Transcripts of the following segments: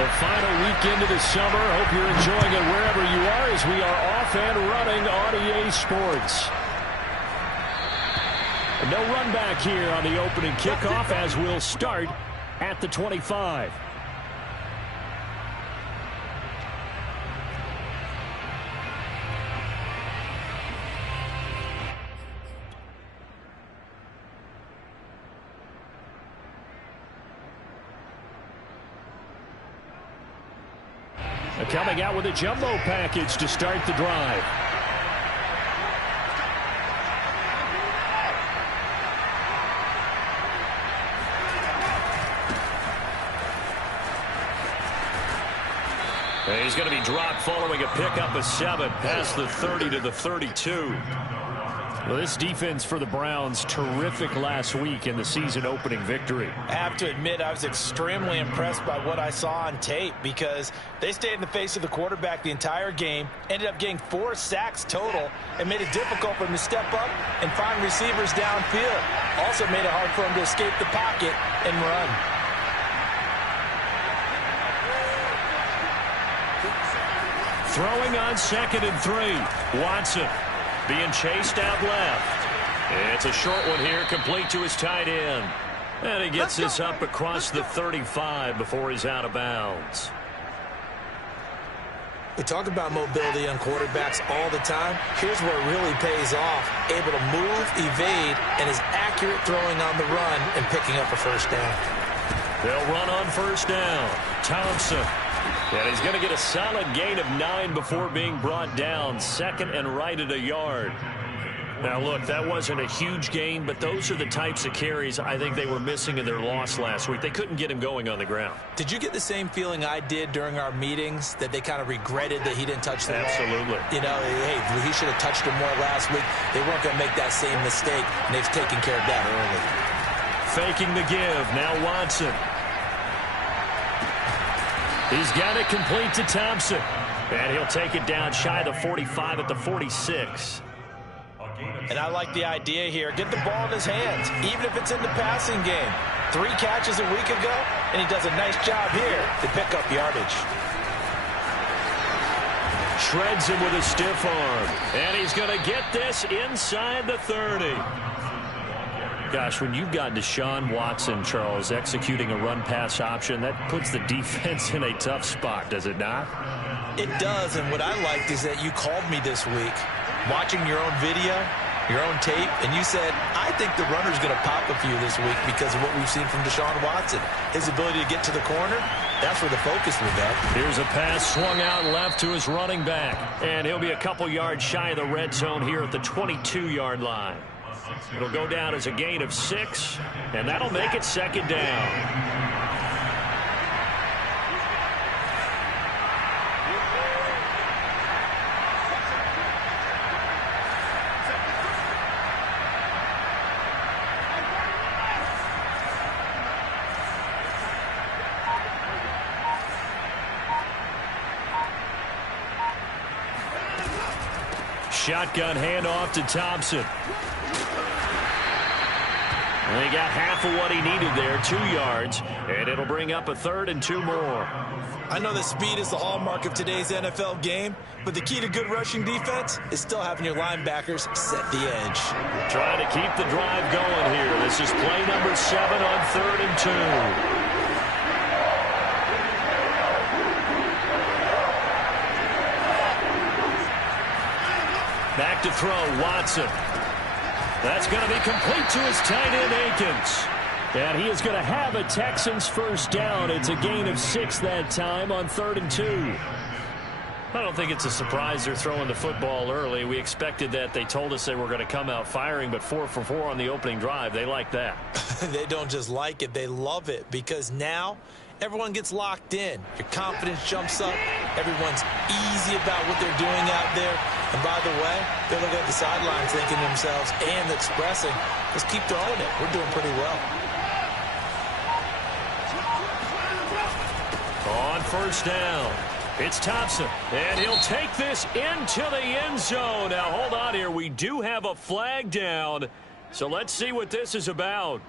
The final week into the summer. Hope you're enjoying it wherever you are as we are off and running on EA Sports. No run back here on the opening kickoff as we'll start at the 25. Coming out with a jumbo package to start the drive. He's going to be dropped following a pickup of 7 past the 30 to the 32. Well, this defense for the Browns, terrific last week in the season-opening victory. I have to admit, I was extremely impressed by what I saw on tape because they stayed in the face of the quarterback the entire game, ended up getting 4 sacks total, and made it difficult for him to step up and find receivers downfield. Also made it hard for him to escape the pocket and run. Throwing on 2nd and 3. Watson being chased out left. It's a short one here, complete to his tight end. And he gets this up across the 35 before he's out of bounds. We talk about mobility on quarterbacks all the time. Here's where it really pays off. Able to move, evade, and is accurate throwing on the run and picking up a first down. They'll run on first down. Thompson. And he's going to get a solid gain of 9 before being brought down. 2nd and right at a yard. Now, look, that wasn't a huge gain, but those are the types of carries I think they were missing in their loss last week. They couldn't get him going on the ground. Did you get the same feeling I did during our meetings, that they kind of regretted that he didn't touch the ball? Absolutely. You know, hey, he should have touched him more last week. They weren't going to make that same mistake, and they've taken care of that early. Faking the give. Now Watson. He's got it complete to Thompson. And he'll take it down shy of the 45 at the 46. And I like the idea here. Get the ball in his hands, even if it's in the passing game. 3 catches a week ago, and he does a nice job here to pick up yardage. Shreds him with a stiff arm. And he's going to get this inside the 30. Gosh, when you've got Deshaun Watson, Charles, executing a run-pass option, that puts the defense in a tough spot, does it not? It does, and what I liked is that you called me this week, watching your own video, your own tape, and you said, I think the runner's going to pop a few this week because of what we've seen from Deshaun Watson. His ability to get to the corner, that's where the focus will go. Here's a pass swung out left to his running back, and he'll be a couple yards shy of the red zone here at the 22-yard line. It'll go down as a gain of 6, and that'll make it 2nd down. Shotgun handoff to Thompson. And he got half of what he needed there, 2 yards, and it'll bring up a 3rd and 2 more. I know that speed is the hallmark of today's NFL game, but the key to good rushing defense is still having your linebackers set the edge. Trying to keep the drive going here. This is play number 7 on 3rd and 2. Back to throw, Watson. That's going to be complete to his tight end, Akins. And he is going to have a Texans first down. It's a gain of 6 that time on 3rd and 2. I don't think it's a surprise they're throwing the football early. We expected that. They told us they were going to come out firing, but 4 for 4 on the opening drive. They like that. They don't just like it. They love it because now everyone gets locked in. Your confidence jumps up. Everyone's easy about what they're doing out there. And by the way, they're looking at the sidelines thinking to themselves and expressing, let's keep throwing it. We're doing pretty well. On first down, it's Thompson. And he'll take this into the end zone. Now, hold on here. We do have a flag down. So let's see what this is about.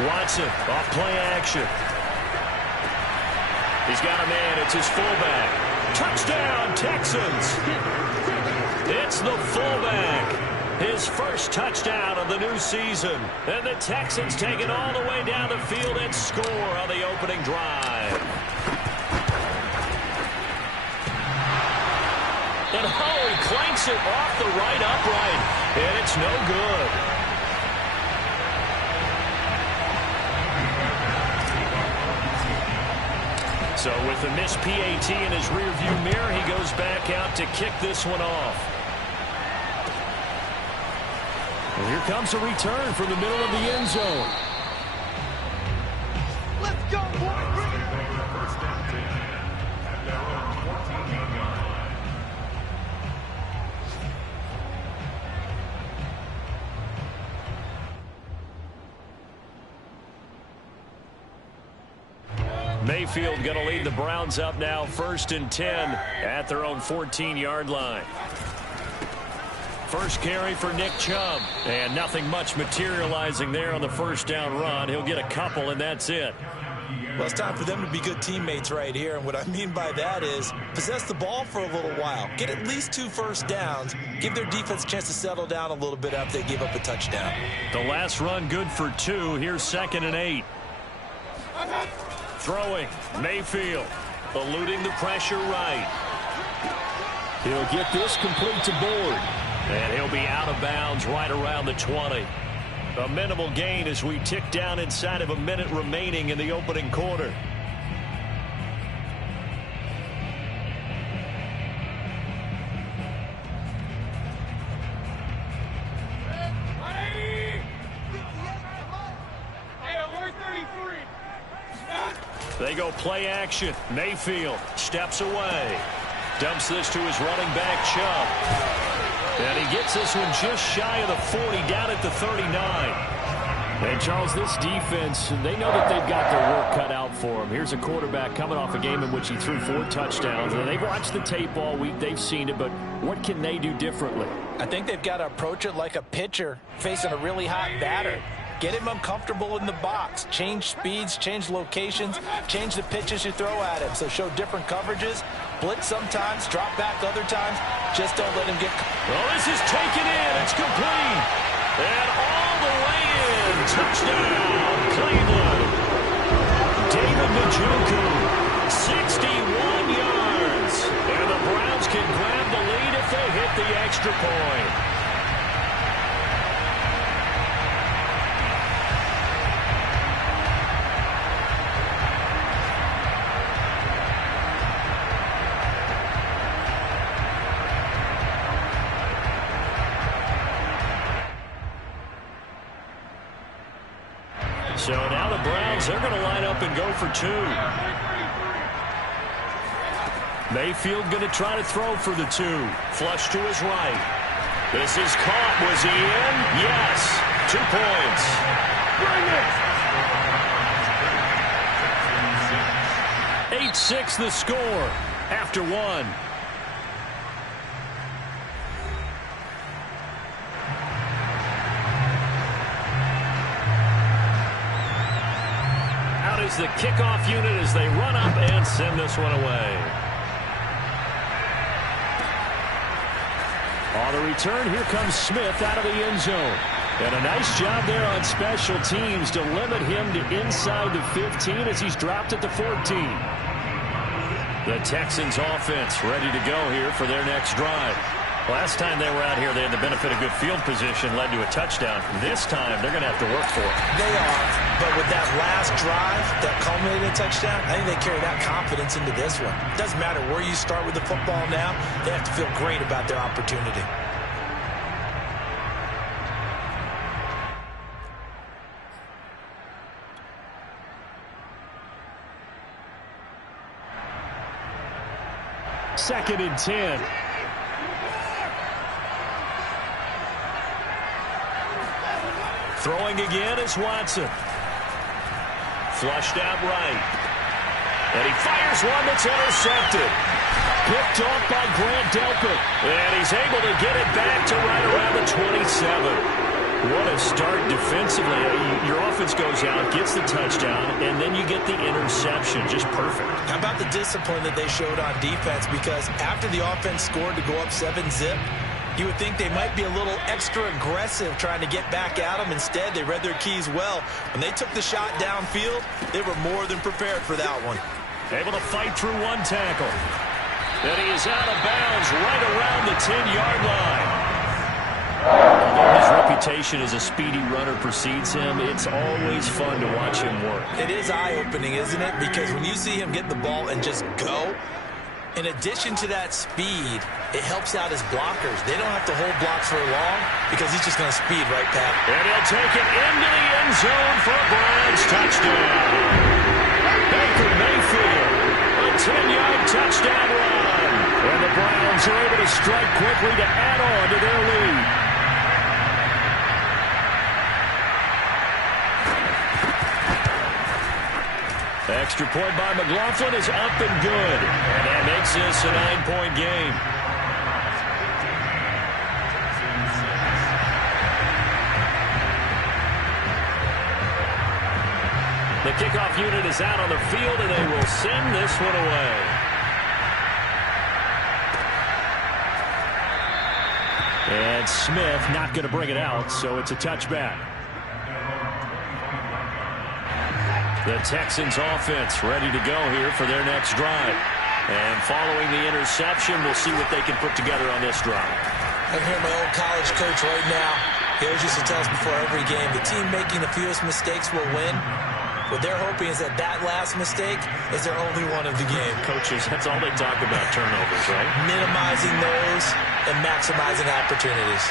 Watson off play action. He's got a man. It's his fullback. Touchdown, Texans. It's the fullback. His first touchdown of the new season. And the Texans take it all the way down the field and score on the opening drive. And he clanks it off the right upright. And it's no good. So with the missed PAT in his rearview mirror, he goes back out to kick this one off. And here comes a return from the middle of the end zone. Let's go, boys! Mayfield going to lead the Browns up now, 1st and 10 at their own 14-yard line. First carry for Nick Chubb, and nothing much materializing there on the first down run. He'll get a couple, and that's it. Well, it's time for them to be good teammates right here, and what I mean by that is possess the ball for a little while. Get at least 2 first downs. Give their defense a chance to settle down a little bit after they give up a touchdown. The last run good for 2. Here's 2nd and 8. Throwing, Mayfield, eluding the pressure right. He'll get this complete to Board. And he'll be out of bounds right around the 20. A minimal gain as we tick down inside of a minute remaining in the opening quarter. They go play action. Mayfield steps away. Dumps this to his running back, Chubb. And he gets this one just shy of the 40, down at the 39. And, Charles, this defense, they know that they've got their work cut out for them. Here's a quarterback coming off a game in which he threw 4 touchdowns. And they've watched the tape all week. They've seen it, but what can they do differently? I think they've got to approach it like a pitcher facing a really hot batter. Get him uncomfortable in the box. Change speeds, change locations, change the pitches you throw at him. So show different coverages. Blitz sometimes, drop back other times. Just don't let him get... Well, this is taken in. It's complete. And all the way in. Touchdown, Cleveland. Deeman300, 61 yards. And the Browns can grab the lead if they hit the extra point. So now the Browns, they're going to line up and go for 2. Mayfield going to try to throw for the 2. Flush to his right. This is caught. Was he in? Yes. 2 points. Bring it. 8-6 the score after 1. Is the kickoff unit as they run up and send this one away. On the return, here comes Smith out of the end zone. And a nice job there on special teams to limit him to inside the 15 as he's dropped at the 14. The Texans offense ready to go here for their next drive. Last time they were out here, they had the benefit of good field position, led to a touchdown. This time, they're going to have to work for it. They are, but with that last drive that culminated in a touchdown, I think they carry that confidence into this one. It doesn't matter where you start with the football now. They have to feel great about their opportunity. Second and 10. Throwing again is Watson. Flushed out right. And he fires one that's intercepted. Picked off by Grant Delpit. And he's able to get it back to right around the 27. What a start defensively. Your offense goes out, gets the touchdown, and then you get the interception. Just perfect. How about the discipline that they showed on defense? Because after the offense scored to go up 7-zip, you would think they might be a little extra aggressive trying to get back at them. Instead, they read their keys well. When they took the shot downfield, they were more than prepared for that one. Able to fight through one tackle. And he is out of bounds right around the 10-yard line. Although his reputation as a speedy runner precedes him, it's always fun to watch him work. It is eye-opening, isn't it? Because when you see him get the ball and just go, in addition to that speed, it helps out his blockers. They don't have to hold blocks for long because he's just going to speed right past. And he'll take it into the end zone for a Browns touchdown. Baker Mayfield, a 10-yard touchdown run. And the Browns are able to strike quickly to add on to their lead. Extra point by McLaughlin is up and good. And that makes this a 9-point game. The kickoff unit is out on the field, and they will send this one away. And Smith not going to bring it out, so it's a touchback. The Texans offense ready to go here for their next drive. And following the interception, we'll see what they can put together on this drive. I hear my old college coach right now. He always used to tell us before every game, the team making the fewest mistakes will win. What they're hoping is that that last mistake is their only one of the game. Coaches, that's all they talk about, turnovers, right? Minimizing those and maximizing opportunities.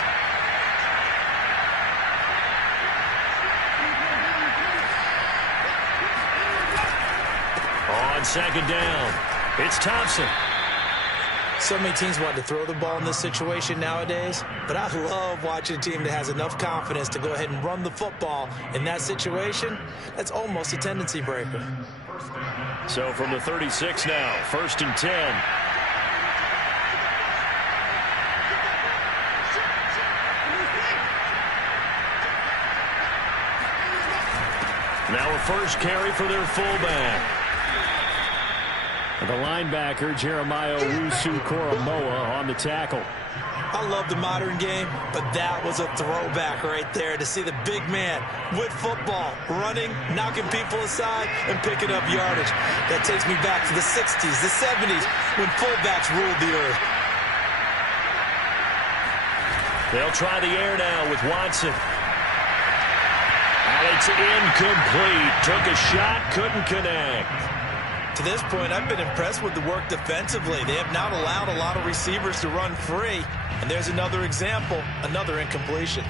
On second down, it's Thompson. So many teams want to throw the ball in this situation nowadays, but I love watching a team that has enough confidence to go ahead and run the football in that situation. That's almost a tendency breaker. So from the 36 now, 1st and 10. Now a first carry for their fullback. The linebacker, Jeremiah Owusu-Koramoah, on the tackle. I love the modern game, but that was a throwback right there to see the big man with football, running, knocking people aside, and picking up yardage. That takes me back to the 60s, the 70s, when fullbacks ruled the earth. They'll try the air now with Watson. And it's incomplete. Took a shot, couldn't connect. To this point, I've been impressed with the work defensively. They have not allowed a lot of receivers to run free. And there's another example, another incompletion.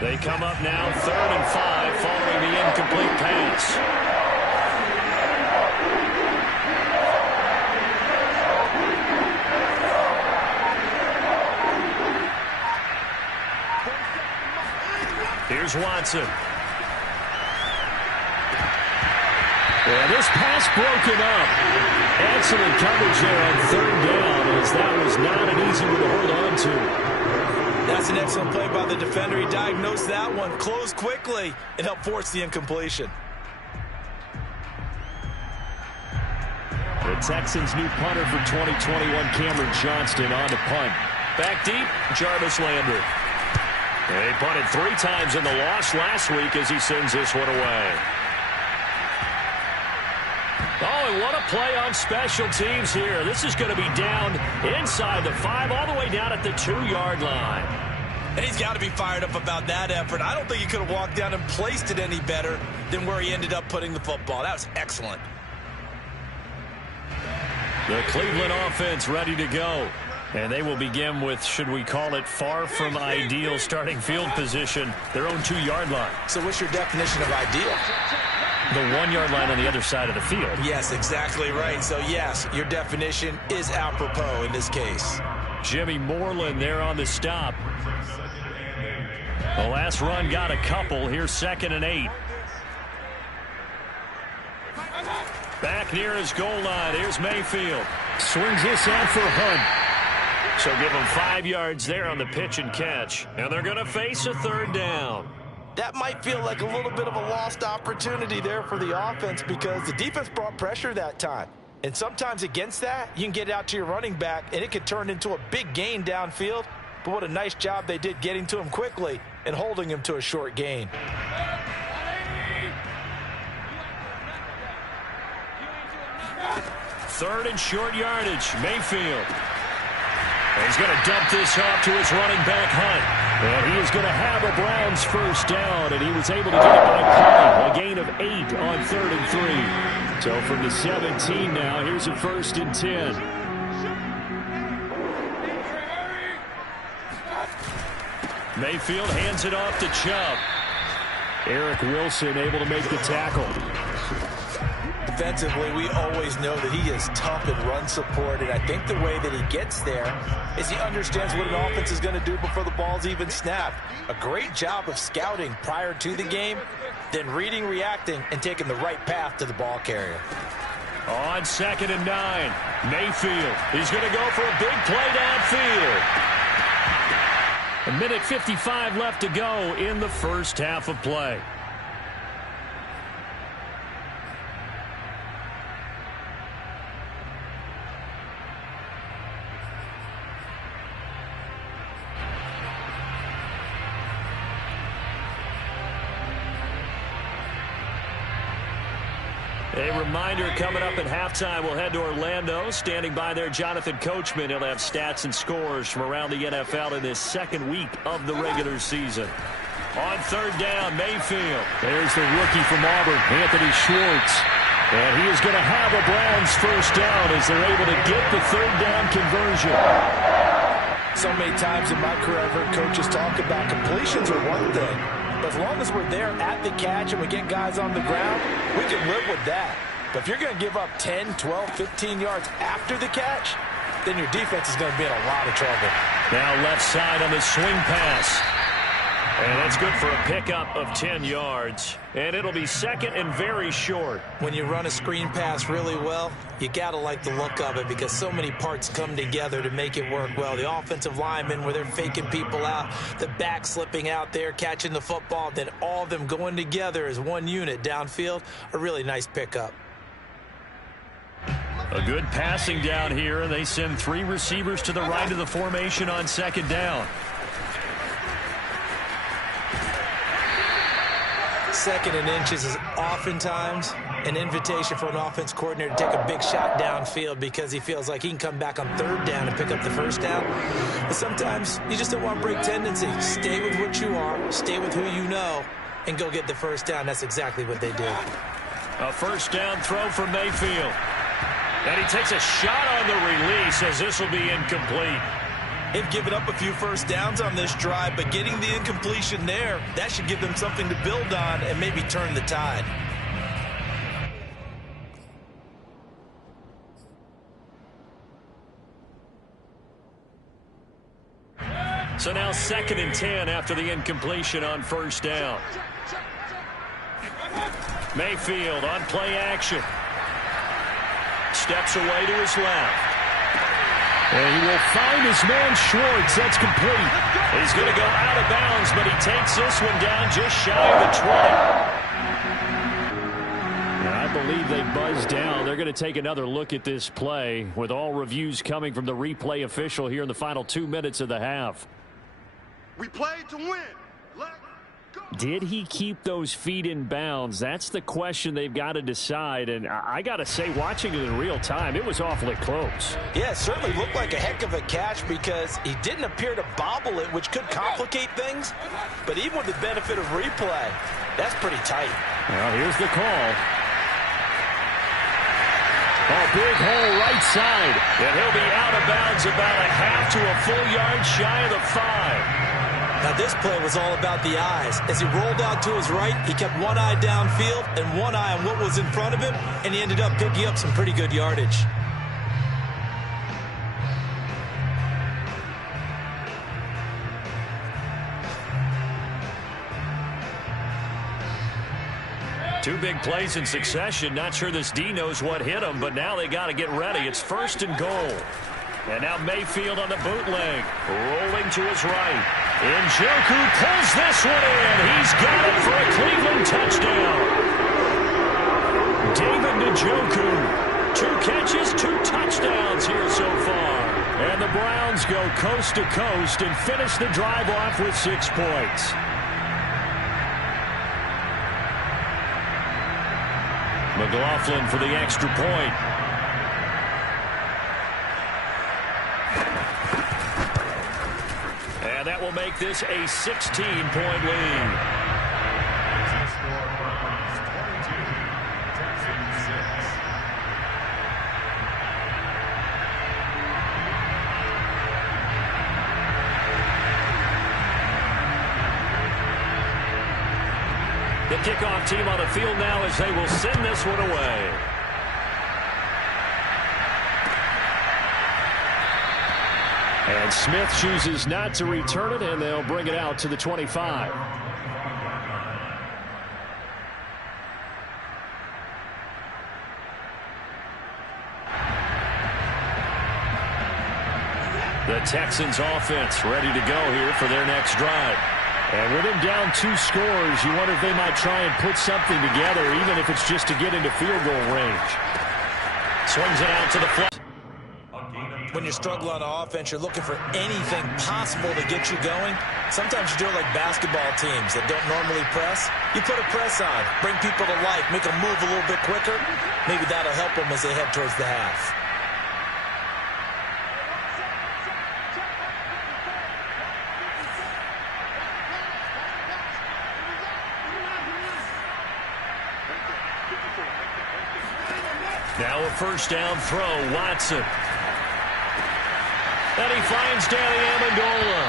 They come up now 3rd and 5 following the incomplete pass. Here's Watson. And this pass broken up. Excellent coverage there on 3rd down, as that was not an easy one to hold on to. That's an excellent play by the defender. He diagnosed that one, closed quickly, and helped force the incompletion. The Texans' new punter for 2021, Cameron Johnston, on to punt. Back deep, Jarvis Landry. They punted 3 times in the loss last week as he sends this one away. Oh, and what a play on special teams here. This is going to be down inside the 5, all the way down at the 2-yard line. And he's got to be fired up about that effort. I don't think he could have walked down and placed it any better than where he ended up putting the football. That was excellent. The Cleveland offense ready to go. And they will begin with, should we call it, far from ideal starting field position, their own 2-yard line. So what's your definition of ideal? The 1-yard line on the other side of the field. Yes, exactly right. So, yes, your definition is apropos in this case. Jimmy Moreland there on the stop. The last run got a couple. Here's 2nd and 8. Back near his goal line. Here's Mayfield. Swings this out for Hunt. So give him 5 yards there on the pitch and catch. And they're going to face a third down. That might feel like a little bit of a lost opportunity there for the offense because the defense brought pressure that time. And sometimes against that, you can get out to your running back, and it could turn into a big gain downfield. But what a nice job they did getting to him quickly and holding him to a short gain. Third and short yardage. Mayfield. And he's going to dump this off to his running back, Hunt. And he is going to have a Browns first down, and he was able to get it by Kelly. A gain of 8 on 3rd and 3. So from the 17 now, here's a 1st and 10. Mayfield hands it off to Chubb. Eric Wilson able to make the tackle. Defensively, we always know that he is tough in run support, and I think the way that he gets there is he understands what an offense is going to do before the ball's even snapped. A great job of scouting prior to the game, then reading, reacting, and taking the right path to the ball carrier. On 2nd and 9, Mayfield. He's going to go for a big play downfield. A minute 55 left to go in the first half of play. A reminder coming up at halftime, we'll head to Orlando. Standing by there, Jonathan Coachman. He'll have stats and scores from around the NFL in this second week of the regular season. On 3rd down, Mayfield. There's the rookie from Auburn, Anthony Schwartz. And he is going to have a Browns first down as they're able to get the 3rd down conversion. So many times in my career, I've heard coaches talk about completions are one thing. As long as we're there at the catch and we get guys on the ground, we can live with that. But if you're going to give up 10, 12, 15 yards after the catch, then your defense is going to be in a lot of trouble. Now left side on the swing pass. And that's good for a pickup of 10 yards. And it'll be 2nd and very short. When you run a screen pass really well, you got to like the look of it because so many parts come together to make it work well. The offensive linemen where they're faking people out, the back slipping out there, catching the football, then all of them going together as one unit downfield, a really nice pickup. A good passing down here, and they send 3 receivers to the right of the formation on 2nd down. 2nd and inches is oftentimes an invitation for an offense coordinator to take a big shot downfield because he feels like he can come back on 3rd down and pick up the first down. But sometimes you just don't want to break tendency. Stay with what you are, stay with who you know, and go get the first down. That's exactly what they did. A first down throw from Mayfield. And he takes a shot on the release as this will be incomplete. They've given up a few first downs on this drive, but getting the incompletion there, that should give them something to build on and maybe turn the tide. So now 2nd and 10 after the incompletion on first down. Mayfield on play action. Steps away to his left. And he will find his man Schwartz. That's complete. He's going to go out of bounds, but he takes this one down just shy of the 20. And I believe they buzzed down. They're going to take another look at this play with all reviews coming from the replay official here in the final 2 minutes of the half. We play to win. Let's go. Did he keep those feet in bounds? That's the question they've got to decide. And I got to say, watching it in real time, it was awfully close. Yeah, it certainly looked like a heck of a catch because he didn't appear to bobble it, which could complicate things. But even with the benefit of replay, that's pretty tight. Well, here's the call. Oh, big hole right side. And he'll be out of bounds about a half to a full yard shy of the 5. Now, this play was all about the eyes. As he rolled out to his right, he kept one eye downfield and one eye on what was in front of him, and he ended up picking up some pretty good yardage. Two big plays in succession. Not sure this D knows what hit him, but now they got to get ready. It's 1st and goal. And now Mayfield on the bootleg. Rolling to his right. Njoku pulls this one in. He's got it for a Cleveland touchdown. David Njoku. 2 catches, 2 touchdowns here so far. And the Browns go coast to coast and finish the drive off with 6 points. McLaughlin for the extra point. And that will make this a 16-point lead. The kickoff team on the field now as they will send this one away. And Smith chooses not to return it, and they'll bring it out to the 25. The Texans offense ready to go here for their next drive. And with them down 2 scores, you wonder if they might try and put something together, even if it's just to get into field goal range. Swings it out to the flat. When you're struggling on offense, you're looking for anything possible to get you going. Sometimes you do it like basketball teams that don't normally press. You put a press on, bring people to life, make them move a little bit quicker. Maybe that'll help them as they head towards the half. Now a first down throw, Watson. And he finds Danny Amendola.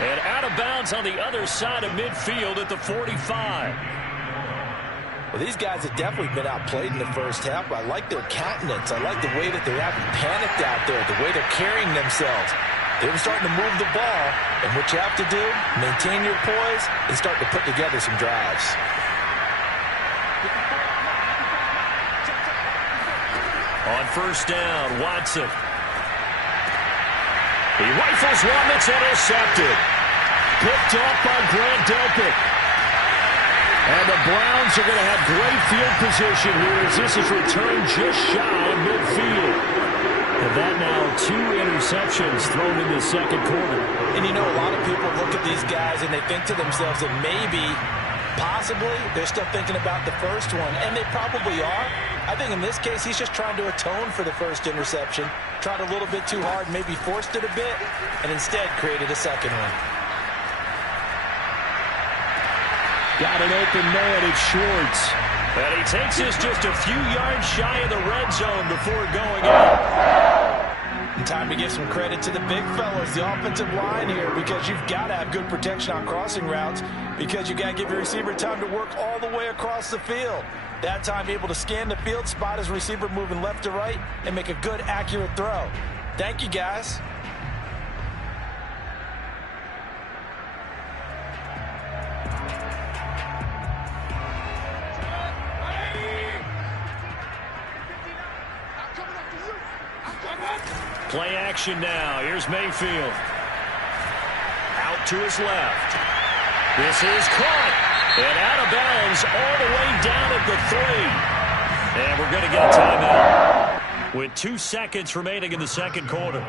And out of bounds on the other side of midfield at the 45. Well, these guys have definitely been outplayed in the first half. I like their countenance. I like the way that they haven't panicked out there, the way they're carrying themselves. They're starting to move the ball. And what you have to do, maintain your poise and start to put together some drives. On first down, Watson. He rifles one that's intercepted. Picked off by Grant Delpit. And the Browns are going to have great field position here as this is returned just shy of midfield. And that now 2 interceptions thrown in the second quarter. And you know, a lot of people look at these guys and they think to themselves that maybe, possibly, they're still thinking about the first one. And they probably are. I think in this case, he's just trying to atone for the first interception. Tried a little bit too hard, maybe forced it a bit, and instead created a second one. Got an open man, it's Schwartz. And he takes this just a few yards shy of the red zone before going out. And time to give some credit to the big fellas, the offensive line here, because you've got to have good protection on crossing routes, because you got to give your receiver time to work all the way across the field. That time, able to scan the field, spot his receiver moving left to right, and make a good, accurate throw. Thank you, guys. Play action now. Here's Mayfield. Out to his left. This is caught. And out of bounds all the way down at the 3. And we're going to get a timeout with 2 seconds remaining in the second quarter.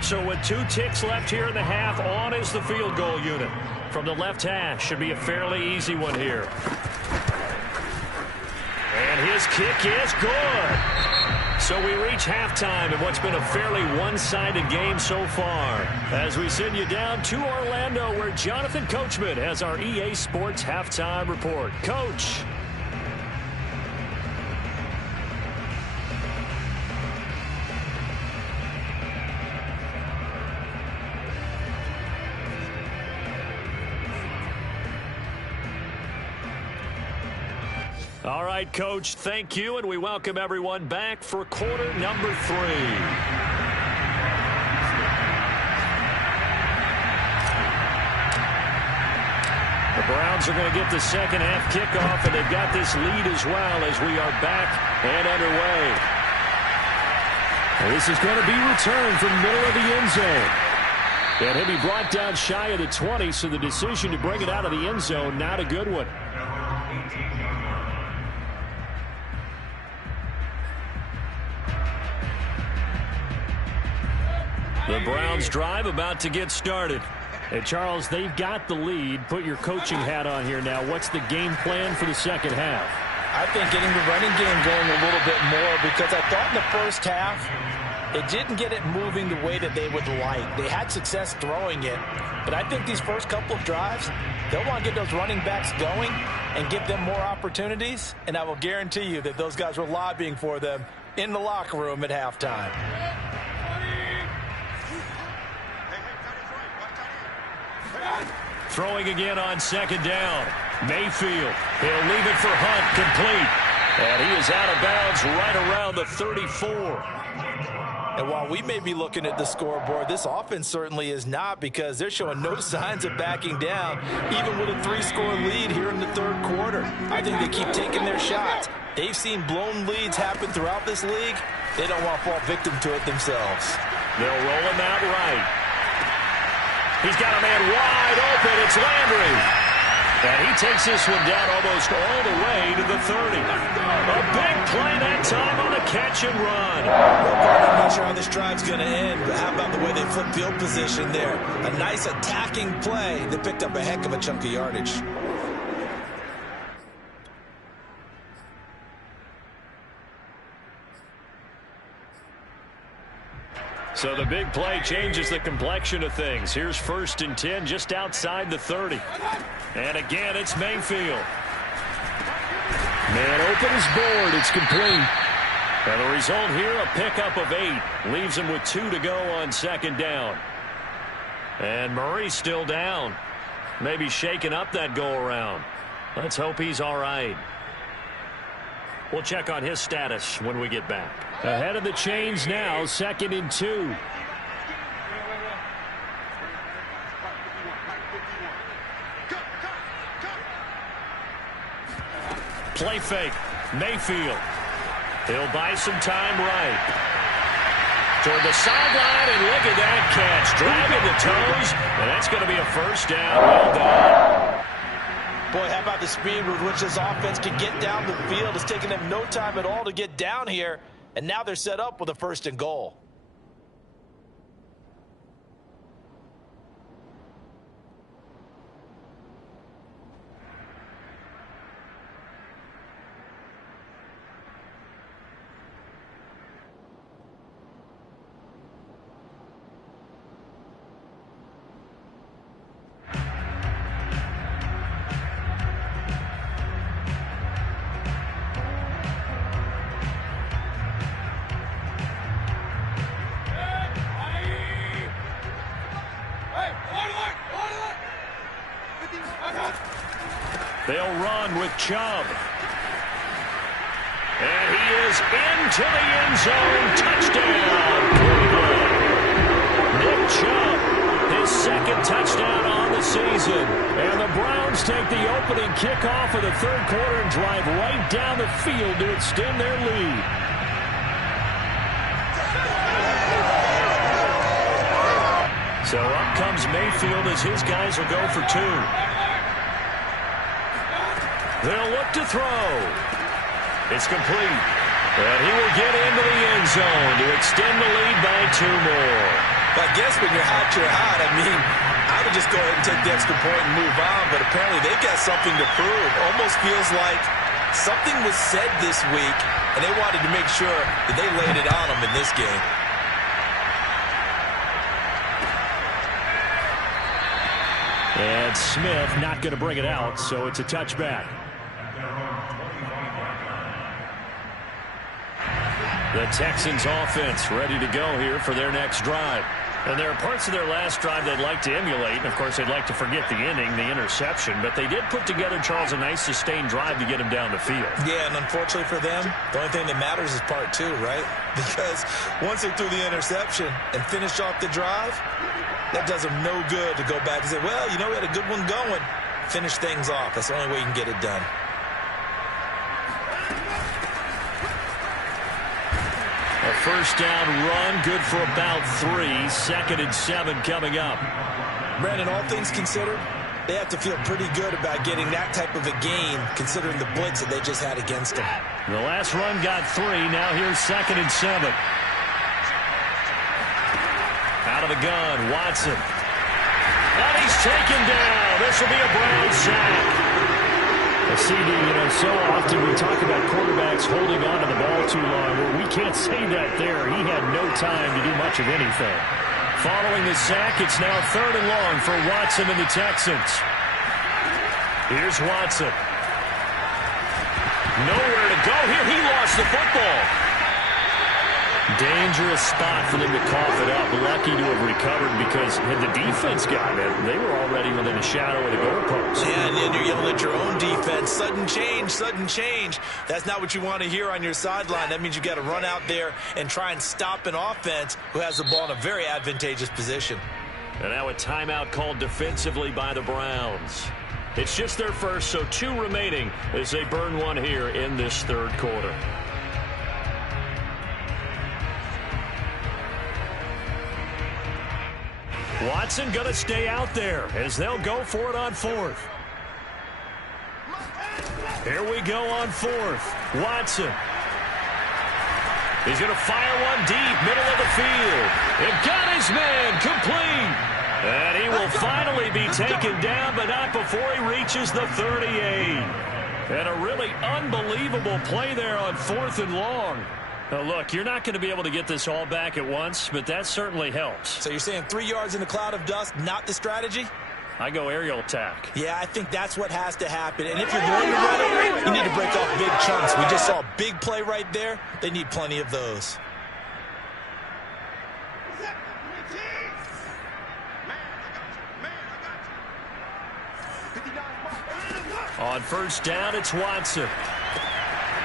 So with 2 ticks left here in the half, on is the field goal unit. From the left hash, should be a fairly easy one here. And his kick is good. So we reach halftime in what's been a fairly one-sided game so far. As we send you down to Orlando, where Jonathan Coachman has our EA Sports Halftime Report. Coach. All right, Coach, thank you, and we welcome everyone back for quarter number 3. The Browns are going to get the second half kickoff, and they've got this lead as well as we are back and underway. This is going to be returned from the middle of the end zone. And he'll be brought down shy of the 20, so the decision to bring it out of the end zone, not a good one. The Browns drive about to get started. And Charles, they've got the lead. Put your coaching hat on here now. What's the game plan for the second half? I think getting the running game going a little bit more, because I thought in the first half it didn't get it moving the way that they would like. They had success throwing it, but I think these first couple of drives, they'll want to get those running backs going and give them more opportunities, and I will guarantee you that those guys were lobbying for them in the locker room at halftime. Throwing again on second down. Mayfield. He'll leave it for Hunt, complete. And he is out of bounds right around the 34. And while we may be looking at the scoreboard, this offense certainly is not, because they're showing no signs of backing down, even with a 3-score lead here in the third quarter. I think they keep taking their shots. They've seen blown leads happen throughout this league. They don't want to fall victim to it themselves. They'll roll him out right. He's got a man wide open. It's Landry. And he takes this one down almost all the way to the 30. A big play that time on a catch and run. I'm not sure how this drive's going to end, but how about the way they flip field position there? A nice attacking play that picked up a heck of a chunk of yardage. So the big play changes the complexion of things. Here's 1st and 10 just outside the 30. And again, it's Mayfield. Man open is board. It's complete. And the result here, a pickup of 8. Leaves him with 2 to go on second down. And Murray's still down. Maybe shaking up that go-around. Let's hope he's all right. We'll check on his status when we get back. Ahead of the chains now, 2nd and 2. Play fake. Mayfield. He'll buy some time right. Toward the sideline, and look at that catch. Dragging the toes, and that's going to be a first down. Well done. Boy, how about the speed with which this offense can get down the field? It's taking them no time at all to get down here, and now they're set up with a 1st and goal. They'll run with Chubb. And he is into the end zone. Touchdown, Cleveland. Nick Chubb, his 2nd touchdown on the season. And the Browns take the opening kickoff of the third quarter and drive right down the field to extend their lead. So up comes Mayfield as his guys will go for 2. They'll look to throw. It's complete. And he will get into the end zone to extend the lead by 2 more. I guess when you're hot, you're hot. I mean, I would just go ahead and take the extra point and move on, but apparently they've got something to prove. Almost feels like something was said this week, and they wanted to make sure that they laid it on them in this game. And Smith not going to bring it out, so it's a touchback. The Texans offense ready to go here for their next drive. And there are parts of their last drive they'd like to emulate. And, of course, they'd like to forget the inning, the interception. But they did put together, Charles, a nice sustained drive to get him down the field. Yeah, and unfortunately for them, the only thing that matters is part two, right? Because once they threw the interception and finished off the drive, that does them no good to go back and say, well, you know, we had a good one going. Finish things off. That's the only way you can get it done. A first down run, good for about 3. 2nd and 7 coming up. Brandon, all things considered, they have to feel pretty good about getting that type of a gain, considering the blitz that they just had against them. The last run got 3. Now here's 2nd and 7. Out of the gun, Watson. And he's taken down. This will be a Brown sack. CD, you know, so often we talk about quarterbacks holding on to the ball too long. Well, we can't say that there. He had no time to do much of anything. Following the sack, it's now 3rd and long for Watson and the Texans. Here's Watson. Nowhere to go here. He lost the football. Dangerous spot for them to cough it up. Lucky to have recovered because had the defense gotten it, they were already within a shadow of the goalpost. Yeah, and then you're yelling at your own defense. Sudden change, sudden change. That's not what you want to hear on your sideline. That means you got to run out there and try and stop an offense who has the ball in a very advantageous position. And now a timeout called defensively by the Browns. It's just their first, so 2 remaining as they burn one here in this 3rd quarter. Watson going to stay out there as they'll go for it on 4th. Here we go on 4th. Watson. He's going to fire one deep, middle of the field. And got his man complete. And he will finally be taken down, but not before he reaches the 38. And a really unbelievable play there on 4th and long. Now, look, you're not going to be able to get this all back at once, but that certainly helps. So you're saying 3 yards in a cloud of dust, not the strategy? I go aerial attack. Yeah, I think that's what has to happen. And if you're going to run it, you need to break off big chunks. We just saw a big play right there. They need plenty of those. On first down, it's Watson.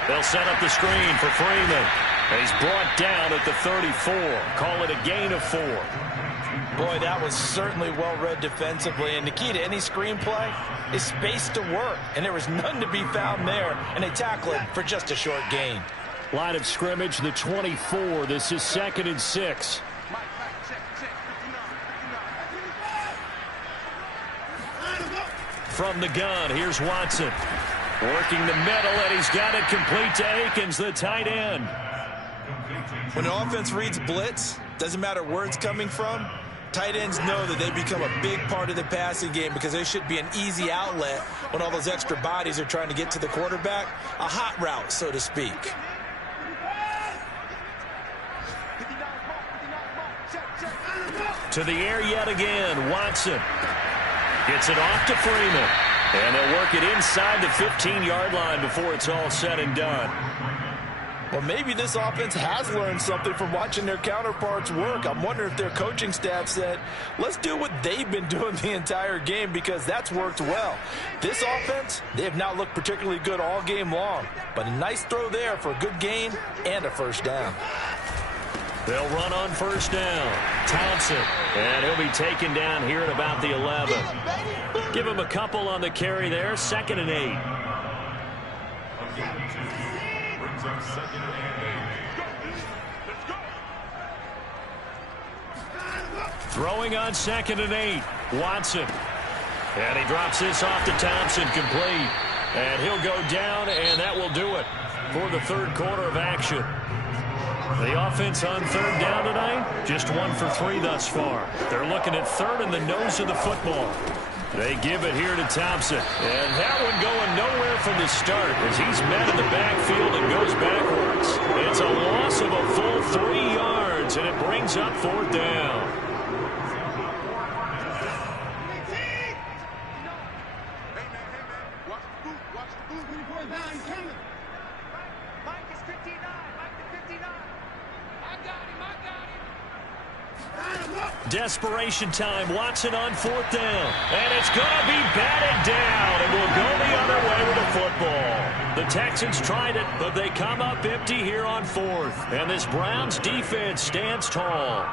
They'll set up the screen for Freeman. He's brought down at the 34. Call it a gain of 4. Boy, that was certainly well-read defensively. And the key to any screenplay is space to work. And there was none to be found there. And they tackle it for just a short gain. Line of scrimmage, the 24. This is 2nd and 6. From the gun, here's Watson. Working the middle, and he's got it complete to Akins, the tight end. When an offense reads blitz, doesn't matter where it's coming from, tight ends know that they become a big part of the passing game because they should be an easy outlet when all those extra bodies are trying to get to the quarterback. A hot route, so to speak. To the air yet again, Watson. Gets it off to Freeman. And they'll work it inside the 15-yard line before it's all said and done. Well, maybe this offense has learned something from watching their counterparts work. I'm wondering if their coaching staff said, let's do what they've been doing the entire game because that's worked well. This offense, they have not looked particularly good all game long. But a nice throw there for a good gain and a first down. They'll run on first down. Thompson. And he'll be taken down here at about the 11. Give him a couple on the carry there. 2nd and 8. Throwing on 2nd and 8. Watson. And he drops this off to Thompson, complete. And he'll go down, and that will do it for the 3rd quarter of action. The offense on 3rd down tonight, just 1 for 3 thus far. They're looking at 3rd in the nose of the football. They give it here to Thompson. And that one going nowhere from the start as he's met in the backfield and goes backwards. It's a loss of a full 3 yards, and it brings up 4th down. Desperation time. Watson on 4th down. And it's going to be batted down. And will go the other way with the football. The Texans tried it, but they come up empty here on 4th. And this Browns defense stands tall.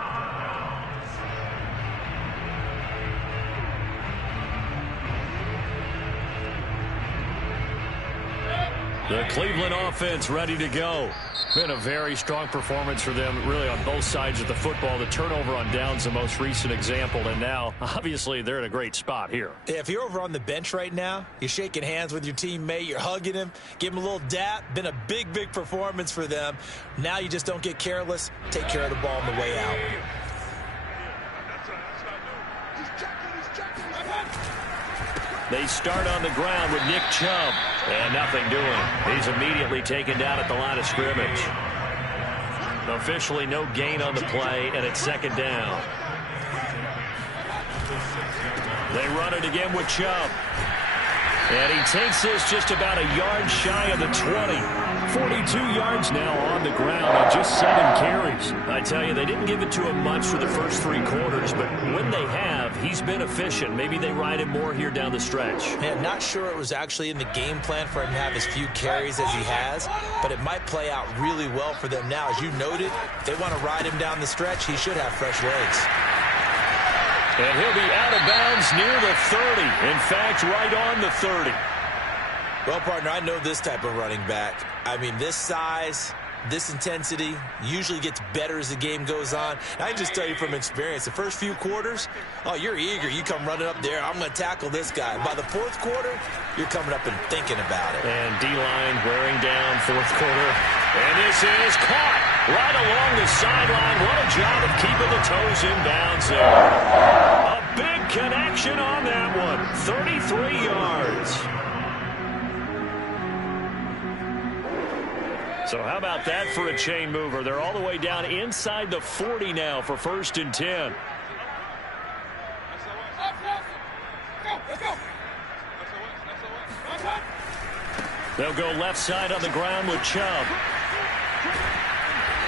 The Cleveland offense ready to go. Been a very strong performance for them, really, on both sides of the football. The turnover on downs, the most recent example, and now, obviously, they're in a great spot here. Yeah, if you're over on the bench right now, you're shaking hands with your teammate, you're hugging him, give him a little dap. Been a big, big performance for them. Now you just don't get careless. Take care of the ball on the way out. They start on the ground with Nick Chubb. And nothing doing. He's immediately taken down at the line of scrimmage. Officially no gain on the play, and it's 2nd down. They run it again with Chubb. And he takes this just about a yard shy of the 20. 42 yards now on the ground on just 7 carries. I tell you, they didn't give it to him much for the first 3 quarters, but when they have, he's been efficient. Maybe they ride him more here down the stretch. Man, not sure it was actually in the game plan for him to have as few carries as he has, but it might play out really well for them now. As you noted, if they want to ride him down the stretch, he should have fresh legs. And he'll be out of bounds near the 30. In fact, right on the 30. Well, partner, I know this type of running back. I mean, this size, this intensity usually gets better as the game goes on. And I can just tell you from experience, the first few quarters, oh, you're eager. You come running up there. I'm going to tackle this guy. By the 4th quarter, you're coming up and thinking about it. And D-line wearing down 4th quarter. And this is caught right along the sideline. What a job of keeping the toes in bounds there. A big connection on that one. 33 yards. So how about that for a chain mover? They're all the way down inside the 40 now for 1st and 10. They'll go left side on the ground with Chubb.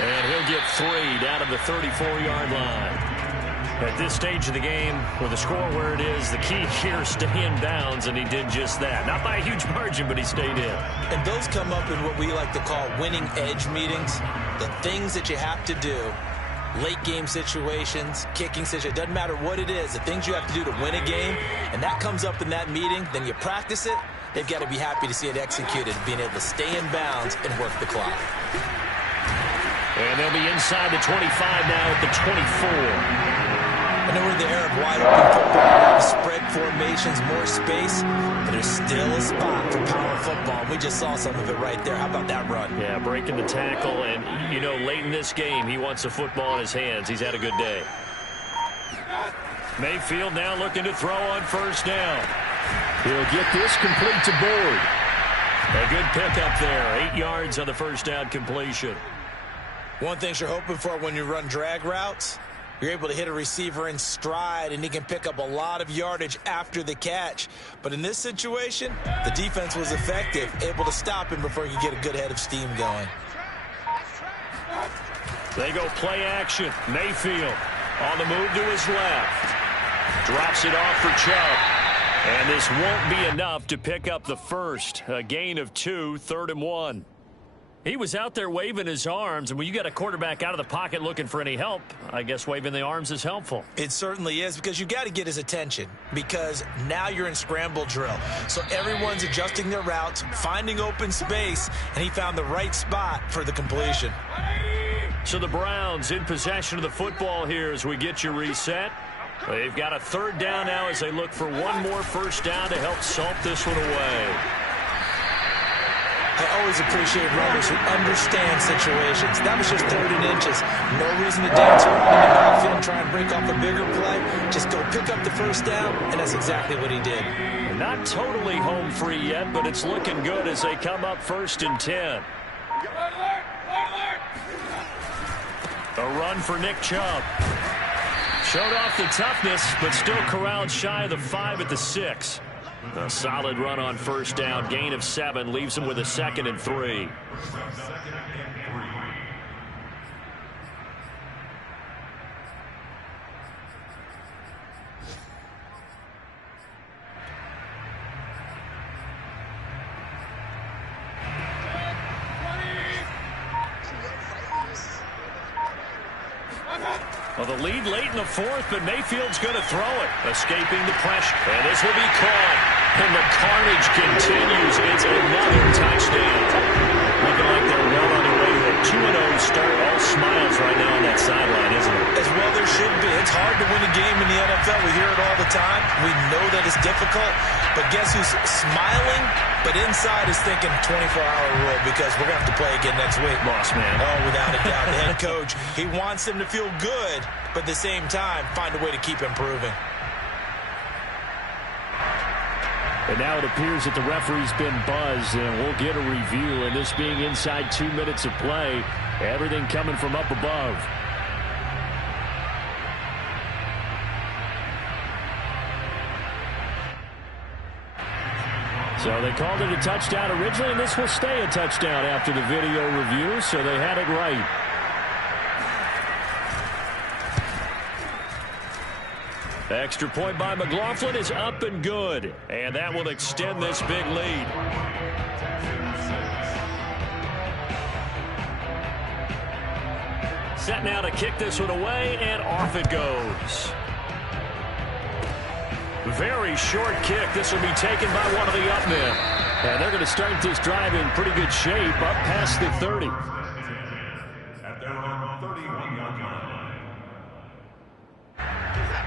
And he'll get 3 down to the 34-yard line. At this stage of the game, with the score where it is, the key here, stay in bounds, and he did just that. Not by a huge margin, but he stayed in. And those come up in what we like to call winning edge meetings. The things that you have to do, late game situations, kicking situations, doesn't matter what it is, the things you have to do to win a game, and that comes up in that meeting, then you practice it, they've got to be happy to see it executed, being able to stay in bounds and work the clock. And they'll be inside the 25 now at the 24. I know we're in the era of wide-open football, a lot of spread formations, more space, but there's still a spot for power football. We just saw some of it right there. How about that run? Yeah, breaking the tackle, and, you know, late in this game, he wants the football in his hands. He's had a good day. Mayfield now looking to throw on 1st down. He'll get this complete to Board. A good pickup there, 8 yards on the 1st down completion. One thing you're hoping for when you run drag routes, you're able to hit a receiver in stride, and he can pick up a lot of yardage after the catch. But in this situation, the defense was effective, able to stop him before he could get a good head of steam going. They go play action. Mayfield on the move to his left. Drops it off for Chubb. And this won't be enough to pick up the first. A gain of 2, 3rd and 1. He was out there waving his arms, and when you got a quarterback out of the pocket looking for any help, I guess waving the arms is helpful. It certainly is, because you got to get his attention, because now you're in scramble drill. So everyone's adjusting their routes, finding open space, and he found the right spot for the completion. So the Browns in possession of the football here as we get you reset. They've got a 3rd down now as they look for one more 1st down to help salt this one away. I always appreciate runners who understand situations. That was just 3rd and inches. No reason to dance around in the backfield and try and break off a bigger play. Just go pick up the 1st down, and that's exactly what he did. Not totally home free yet, but it's looking good as they come up 1st and 10. A run for Nick Chubb. Showed off the toughness, but still corralled shy of the 5 at the 6. A solid run on 1st down. Gain of 7 leaves him with a 2nd and 3. Well, the lead late in the fourth, but Mayfield's going to throw it, escaping the pressure. And this will be caught. And the carnage continues. It's another touchdown. Looking like they're well on their way to a 2-0 start. All smiles right now on that sideline, isn't it? As well there should be. It's hard to win a game in the NFL. We hear it all the time. We know that it's difficult. But guess who's smiling, but inside is thinking 24-hour rule because we're going to have to play again next week. Boss man. Oh, without a doubt. The head coach, he wants them to feel good, but at the same time, find a way to keep improving. And now it appears that the referee's been buzzed, and we'll get a review. And this being inside 2 minutes of play, everything coming from up above. So they called it a touchdown originally, and this will stay a touchdown after the video review, so they had it right. The extra point by McLaughlin is up and good, and that will extend this big lead. Set now to kick this one away, and off it goes. Very short kick. This will be taken by one of the up men. And they're going to start this drive in pretty good shape up past the 30.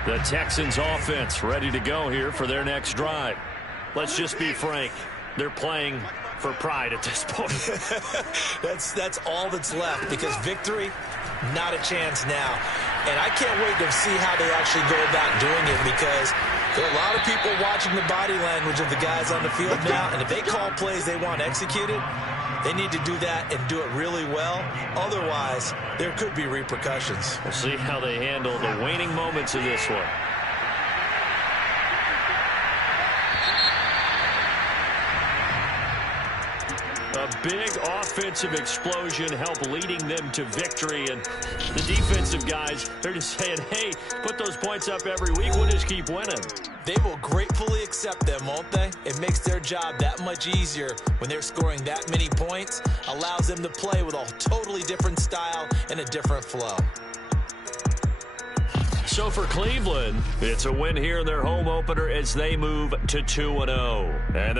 The Texans offense ready to go here for their next drive. Let's just be frank. They're playing for pride at this point. That's all that's left because victory, not a chance now. And I can't wait to see how they actually go about doing it because there are a lot of people watching the body language of the guys on the field now. And if they call plays they want executed, they need to do that and do it really well. Otherwise, there could be repercussions. We'll see how they handle the waning moments of this one. A big offensive explosion helped leading them to victory. And the defensive guys, they're just saying, hey, put those points up every week. We'll just keep winning. They will gratefully accept them, won't they? It makes their job that much easier when they're scoring that many points. Allows them to play with a totally different style and a different flow. So for Cleveland, it's a win here in their home opener as they move to 2-0. And